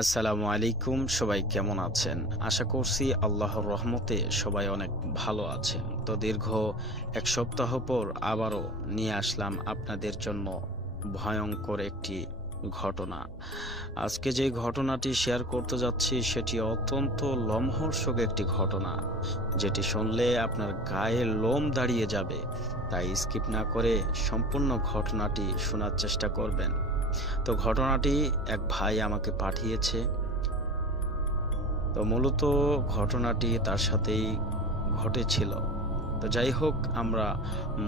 আসসালামু আলাইকুম। সবাই কেমন আছেন? আশা করছি আল্লাহর রহমতে সবাই অনেক ভালো আছেন। তো দীর্ঘ ১ সপ্তাহ পর আবারও নিয়ে আসলাম আপনাদের জন্য ভয়ংকর একটি ঘটনা। আজকে যে ঘটনাটি শেয়ার করতে যাচ্ছি সেটি অত্যন্ত লোমহর্ষক একটি ঘটনা। যেটি শুনলে আপনার গায়ে লোম দাঁড়িয়ে যাবে। তাই স্কিপ না করে সম্পূর্ণ ঘটনাটি শোনার চেষ্টা করবেন। তো ঘটনাটি এক ভাই আমাকে পাঠিয়েছে। তো মূলত ঘটনাটি তার সাথেই ঘটেছিল। তো যাই হোক, আমরা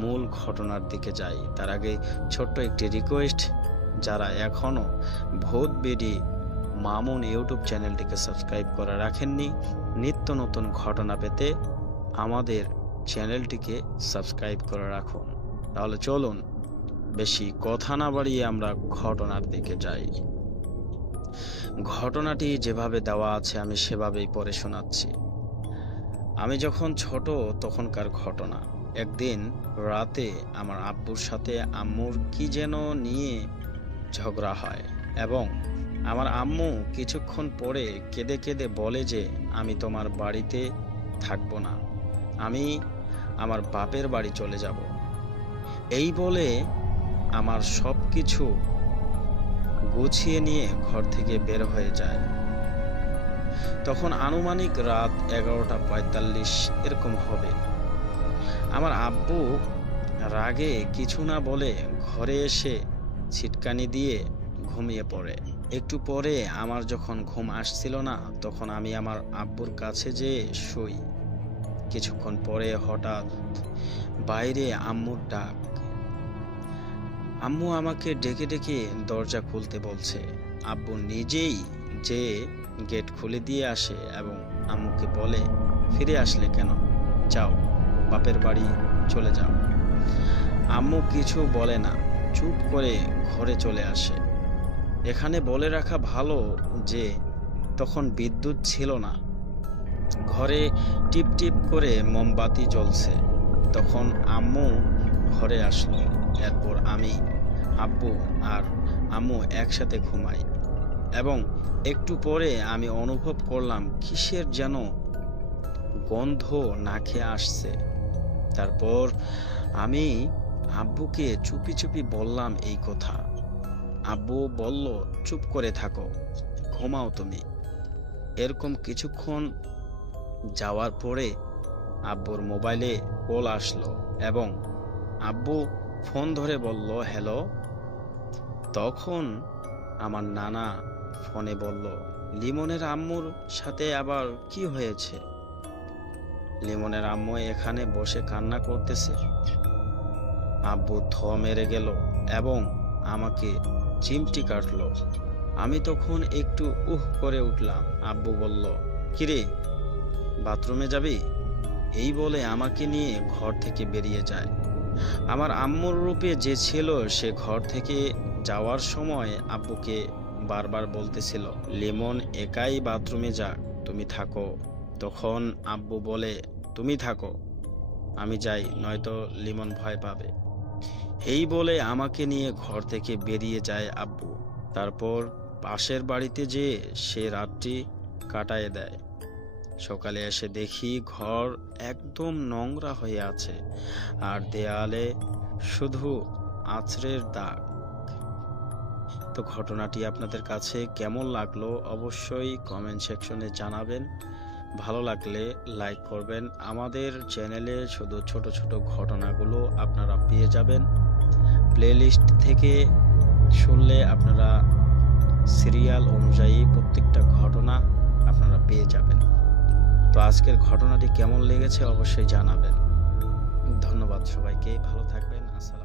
মূল ঘটনার দিকে যাই। তার আগে ছোট্ট একটি রিকোয়েস্ট, যারা এখনও ভূত বিডি মামুন ইউটিউব চ্যানেলটিকে সাবস্ক্রাইব করে রাখেননি, নিত্য নতুন ঘটনা পেতে আমাদের চ্যানেলটিকে সাবস্ক্রাইব করে রাখুন। তাহলে চলুন, বেশি কথা না বাড়িয়ে আমরা ঘটনার দিকে যাই। ঘটনাটি যেভাবে দেওয়া আছে আমি সেভাবেই পড়ে শোনাচ্ছি। আমি যখন ছোট তখনকার ঘটনা। একদিন রাতে আমার আব্বুর সাথে আম্মুর কি যেন নিয়ে ঝগড়া হয় এবং আমার আম্মু কিছুক্ষণ পরে কেঁদে কেঁদে বলে যে আমি তোমার বাড়িতে থাকবো না, আমি আমার বাপের বাড়ি চলে যাব। এই বলে আমার সব কিছু গুছিয়ে নিয়ে ঘর থেকে বের হয়ে যায়। তখন আনুমানিক রাত 11:45 এরকম হবে। আমার আব্বু রাগে কিছু না বলে ঘরে এসে ছিটকানি দিয়ে ঘুমিয়ে পড়ে। একটু পরে আমার যখন ঘুম আসছিল না, তখন আমি আমার আব্বুর কাছে যেয়ে শুই। কিছুক্ষণ পরে হঠাৎ বাইরে আম্মুর ডাক। আম্মু আমাকে ডেকে ডেকে দরজা খুলতে বলছে। আব্বু নিজেই যে গেট খুলে দিয়ে আসে এবং আম্মুকে বলে, ফিরে আসলে কেন? যাও, বাপের বাড়ি চলে যাও। আম্মু কিছু বলে না, চুপ করে ঘরে চলে আসে। এখানে বলে রাখা ভালো যে তখন বিদ্যুৎ ছিল না। ঘরে টিপ টিপ করে মোমবাতি জ্বলছে। তখন আম্মু ঘরে আসলো। এরপর আমি, আব্বু আর আম্মু একসাথে ঘুমাই এবং একটু পরে আমি অনুভব করলাম কিসের যেন গন্ধ নাকে আসছে। তারপর আমি আব্বুকে চুপি চুপি বললাম এই কথা। আব্বু বলল, চুপ করে থাকো, ঘুমাও তুমি। এরকম কিছুক্ষণ যাওয়ার পরে আব্বুর মোবাইলে কল আসলো এবং আব্বু ফোন ধরে বলল, হ্যালো। তখন আমার নানা ফোনে বলল, লিমনের আম্মুর সাথে আবার কি হয়েছে? লিমনের আম্মু এখানে বসে কান্না করতেছে। আব্বু থ মেরে গেল এবং আমাকে চিমটি কাটলো। আমি তখন একটু করে উঠলাম। আব্বু বলল, কিরে, বাথরুমে যাবি? এই বলে আমাকে নিয়ে ঘর থেকে বেরিয়ে যায়। আমার আম্মুর রূপে যে ছিল সে ঘর থেকে যাওয়ার সময় আব্বুকে বারবার বলতেছিল, লিমন একাই বাথরুমে যাক, তুমি থাকো। তখন আব্বু বলে, তুমি থাকো, আমি যাই, নয়তো লিমন ভয় পাবে। এই বলে আমাকে নিয়ে ঘর থেকে বেরিয়ে যায় আব্বু। তারপর পাশের বাড়িতে যেয়ে সে রাতটি কাটায় দেয়। সকালে এসে দেখি ঘর একদম নোংরা হয়ে আছে আর দেয়ালে শুধু আঁচড়ের দাগ। তো ঘটনাটি আপনাদের কাছে কেমন লাগলো অবশ্যই কমেন্ট সেকশনে জানাবেন। ভালো লাগলে লাইক করবেন। আমাদের চ্যানেলে শুধু ছোট ছোট ঘটনাগুলো আপনারা পেয়ে যাবেন। প্লেলিস্ট থেকে শুনলে আপনারা সিরিয়াল অনুযায়ী প্রত্যেকটা ঘটনা আপনারা পেয়ে যাবেন। তো আজকের ঘটনাটি কেমন লেগেছে অবশ্যই জানাবেন। ধন্যবাদ সবাইকে, ভালো থাকবেন। আসসালাম।